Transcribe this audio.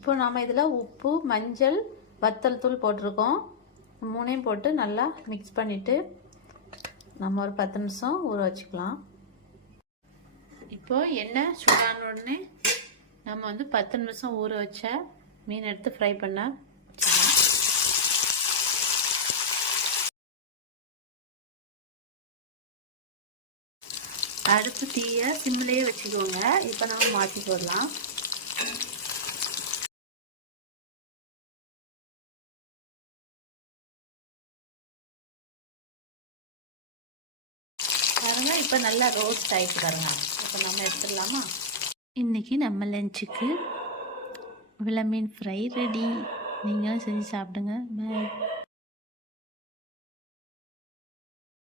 இப்போ நாம் இதில் உப்பு, மஞ்சள், வத்தல் தூள் போட்டிருக்கோம். மூணையும் போட்டு நல்லா மிக்ஸ் பண்ணிவிட்டு நம்ம ஒரு 10 நிமிஷம் ஊற வச்சுக்கலாம். இப்போது எண்ணெய் சூடான உடனே நம்ம வந்து 10 நிமிஷம் ஊற வச்ச மீன் எடுத்து ஃப்ரை பண்ண வச்சுக்கலாம். அடுப்பு தீயை சிம்மிலேயே வச்சுக்கோங்க. இப்போ நம்ம மாற்றி போடலாம். பாருங்க, இப்போ நல்லா ரோஸ்ட் ஆகிட்டு பாருங்க. இப்போ நம்ம எடுத்துடலாமா? இன்றைக்கி நம்ம லஞ்சுக்கு விலை மீன் ஃப்ரை ரெடி. நீங்களும் செஞ்சு சாப்பிடுங்க. பாய்.